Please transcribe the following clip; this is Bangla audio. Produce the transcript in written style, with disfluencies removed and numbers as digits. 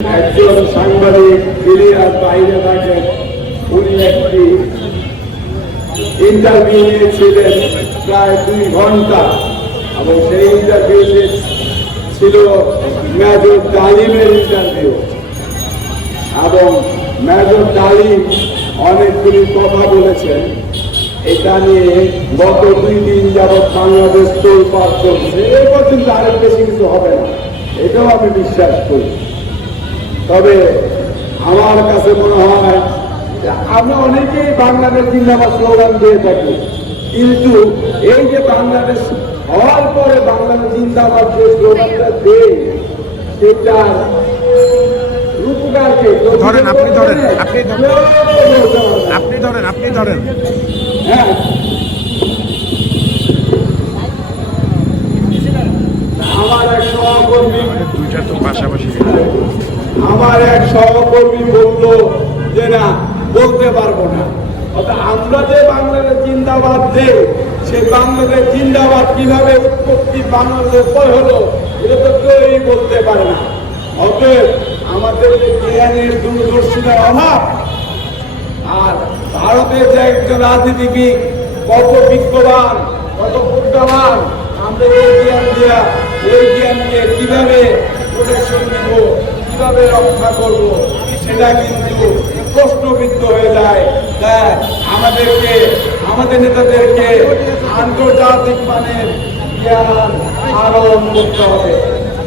একজন সাংবাদিক ইলিয়াস বাইরে থাকেন, উনি একটি ইন্টারভিউ নিয়েছিলেন প্রায় 2 ঘন্টা এবং সেই ইন্টারভিউতে ছিল মেজর ডালিমের ইন্টারভিউ এবং মেজর ডালিম অনেকগুলি কথা বলেছেন। এটা নিয়ে গত 2 দিন যাবৎ বাংলাদেশ তোলপাড় চলছে। এ পর্যন্ত আরেক বেশি কিছু হবে না, এটাও আমি বিশ্বাস করি। তবে আমার কাছে মনে হয় যে আমরা অনেকেই বাংলাদেশ জিন্দাবাদ স্লোগান দিয়ে থাকি, কিন্তু এই যে বাংলাদেশ হওয়ার পরে বাংলাদেশ জিন্দাবাদ যে স্লোগানটা দেয় সেটার রূপকারকে আপনি ধরেন। হ্যাঁ, আমার এক সহকর্মী দুইটা তো পাশাপাশি আমার এক সহকর্মী বললো যে না, বলতে পারবো না। অর্থাৎ আমরা যে বাংলাদেশ জিন্দাবাদ দেই, সে বাংলাদেশ জিন্দাবাদ কিভাবে উৎপত্তি বাংলাদেশ হলো এটা তো কেউই বলতে পারে না। অতএব আমাদের যে জ্ঞানের দূরদর্শিতার অভাব, আর ভারতের যে একজন রাজনীতিবিদ কত বিজ্ঞবান, কত প্রজ্ঞাবান, আমরা এই জ্ঞান দেওয়া ওই জ্ঞানকে কিভাবে প্রোটেকশন দিব, কিভাবে রক্ষা করব, সেটা কিন্তু প্রশ্নবিদ্ধ হয়ে যায়। তাই আমাদের নেতাদেরকে আন্তর্জাতিক মানের জ্ঞান আহরণ করতে হবে।